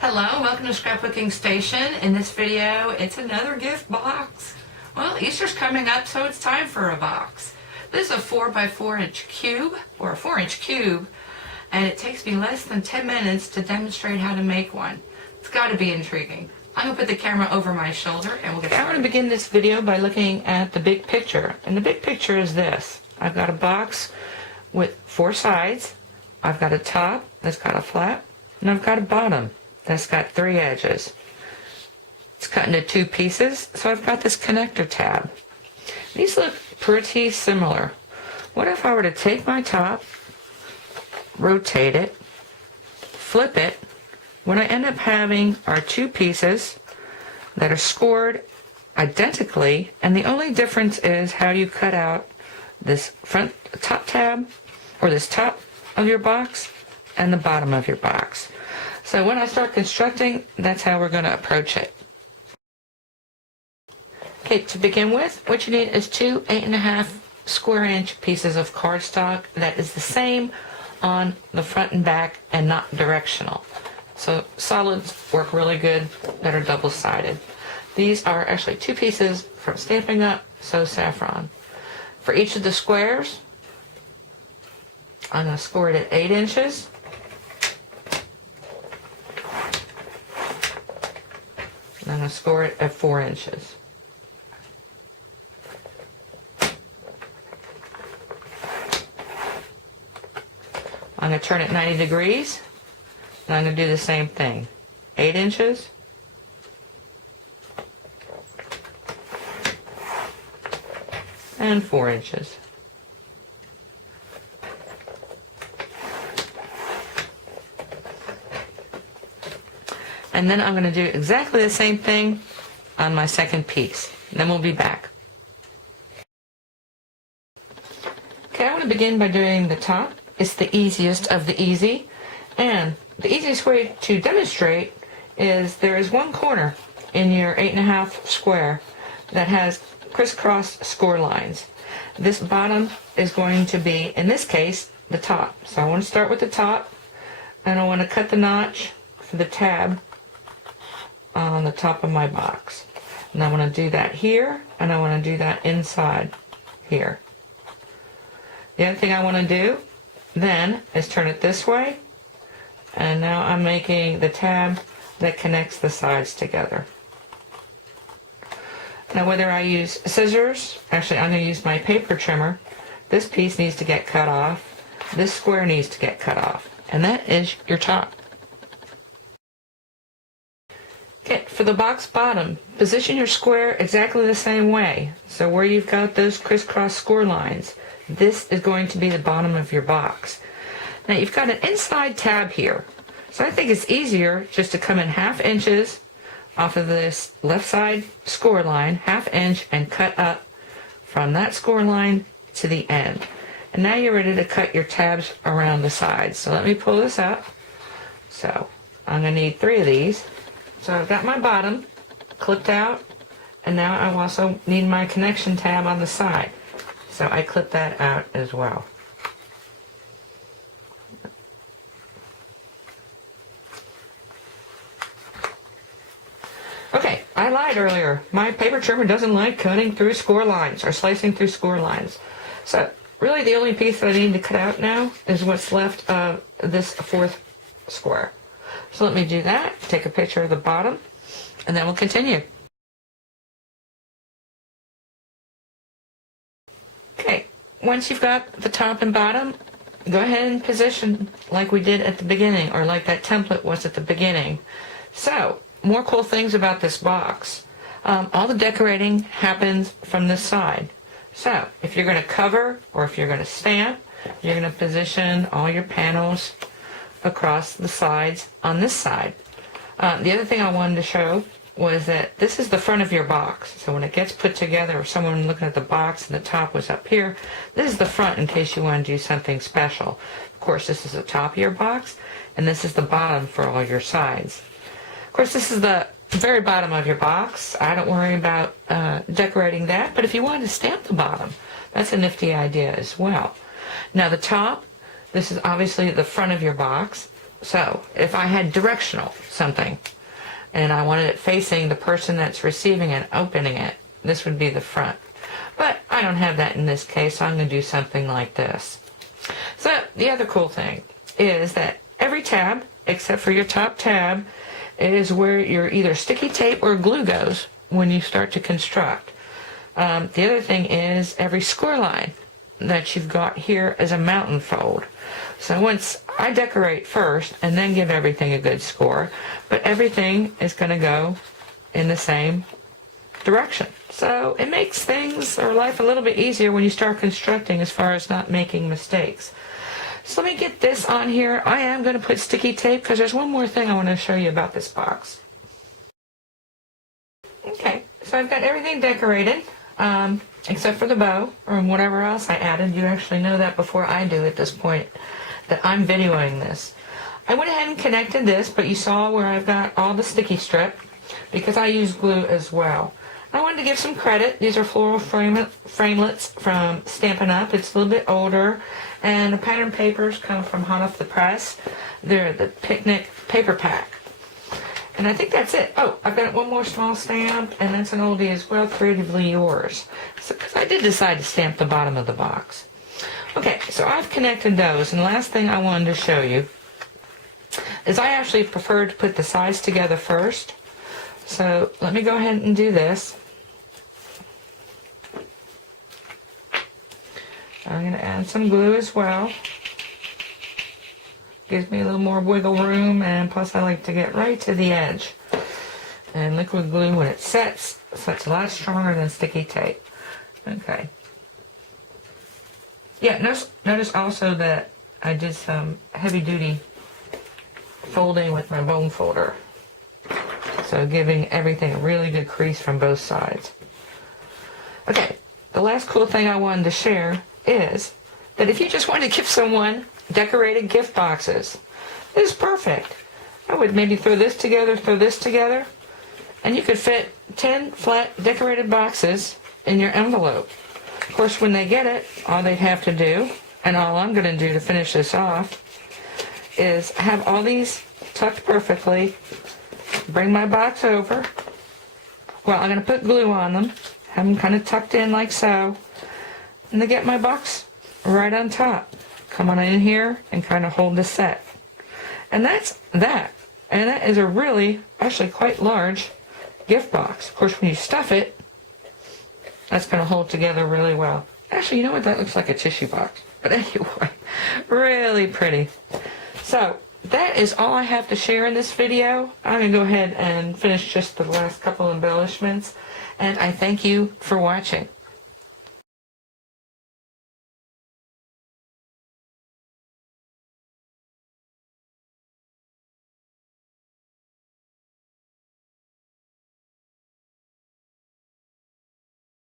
Hello, welcome to Scrapbooking Station. In this video, it's another gift box. Well, Easter's coming up, so it's time for a box. This is a 4x4-inch cube, or a 4-inch cube, and it takes me less than 10 minutes to demonstrate how to make one. It's got to be intriguing. I'm going to put the camera over my shoulder, and we'll get started. I'm going to begin this video by looking at the big picture, and the big picture is this. I've got a box with 4 sides. I've got a top that's got a flap, and I've got a bottom that's got 3 edges. It's cut into 2 pieces, so I've got this connector tab. These look pretty similar. What if I were to take my top, rotate it, flip it? What I end up having are 2 pieces that are scored identically, and the only difference is how you cut out this front top tab, or this top of your box, and the bottom of your box. So when I start constructing, that's how we're going to approach it. Okay, to begin with, what you need is 2 8.5 square inch pieces of cardstock that is the same on the front and back and not directional. So solids work really good that are double-sided. These are actually 2 pieces from Stampin' Up! So Saffron. For each of the squares, I'm going to score it at 8 inches. I'm going to score it at 4 inches. I'm going to turn it 90 degrees, and I'm going to do the same thing. 8 inches, and 4 inches. And then I'm going to do exactly the same thing on my second piece. Then we'll be back. Okay, I want to begin by doing the top. It's the easiest of the easy. And the easiest way to demonstrate is there is one corner in your 8.5 square that has crisscross score lines. This bottom is going to be, in this case, the top. So I want to start with the top, and I want to cut the notch for the tab on the top of my box. And I want to do that here, and I want to do that inside here. The other thing I want to do then is turn it this way, and now I'm making the tab that connects the sides together. Now whether I use scissors, actually I'm going to use my paper trimmer, this piece needs to get cut off, this square needs to get cut off, and that is your top. Okay, for the box bottom, position your square exactly the same way. So where you've got those crisscross score lines, this is going to be the bottom of your box. Now you've got an inside tab here, so I think it's easier just to come in 1/2 inches off of this left side score line, 1/2 inch, and cut up from that score line to the end. And now you're ready to cut your tabs around the sides. So let me pull this up. So I'm going to need 3 of these. So I've got my bottom clipped out, and now I also need my connection tab on the side. So I clip that out as well. Okay, I lied earlier. My paper trimmer doesn't like cutting through score lines or slicing through score lines. So really the only piece that I need to cut out now is what's left of this 4th square. So let me do that, take a picture of the bottom, and then we'll continue. Okay, once you've got the top and bottom, go ahead and position like we did at the beginning, or like that template was at the beginning. So, more cool things about this box. All the decorating happens from this side. So, if you're going to cover, or if you're going to stamp, you're going to position all your panels across the sides on this side. The other thing I wanted to show was that this is the front of your box. So when it gets put together, or someone looking at the box and the top was up here, this is the front in case you want to do something special. Of course, this is the top of your box, and this is the bottom for all your sides. Of course, this is the very bottom of your box. I don't worry about decorating that, but if you wanted to stamp the bottom, that's a nifty idea as well. Now the top, this is obviously the front of your box, So if I had directional something and I wanted it facing the person that's receiving and opening it, this would be the front. But I don't have that in this case, so I'm going to do something like this. So the other cool thing is that every tab, except for your top tab, is where your either sticky tape or glue goes when you start to construct. The other thing is every score line that you've got here is a mountain fold. So once I decorate first and then give everything a good score, but everything is going to go in the same direction. So it makes things or life a little bit easier when you start constructing as far as not making mistakes. So let me get this on here. I am going to put sticky tape because there's one more thing I want to show you about this box. Okay, so I've got everything decorated except for the bow or whatever else I added. You actually know that before I do at this point that I'm videoing this. I went ahead and connected this, but you saw where I've got all the sticky strip because I use glue as well. I wanted to give some credit. These are floral framelits from Stampin' Up. It's a little bit older, and the pattern papers come from hot off the press. They're the Picnic Paper Pack. And I think that's it. Oh, I've got one more small stamp, and that's an oldie as well, Creatively Yours. So, because I did decide to stamp the bottom of the box. Okay, so I've connected those, and the last thing I wanted to show you is I actually prefer to put the sides together first. So let me go ahead and do this. I'm going to add some glue as well. Gives me a little more wiggle room, and plus I like to get right to the edge. And liquid glue, when it sets a lot stronger than sticky tape. Okay. Yeah, notice also that I did some heavy-duty folding with my bone folder. So giving everything a really good crease from both sides. Okay, the last cool thing I wanted to share is that if you just want to give someone decorated gift boxes, this is perfect. I would maybe throw this together, and you could fit 10 flat decorated boxes in your envelope. Of course, when they get it, all they'd have to do, and all I'm going to do to finish this off, is have all these tucked perfectly. Bring my box over. Well, I'm going to put glue on them. Have them kind of tucked in like so. And to get my box right on top. Come on in here and kind of hold the set. And that's that. And that is a really, actually quite large gift box. Of course, when you stuff it, that's going to hold together really well. Actually, you know what? That looks like a tissue box. But anyway, really pretty. So, that is all I have to share in this video. I'm going to go ahead and finish just the last couple embellishments. And I thank you for watching.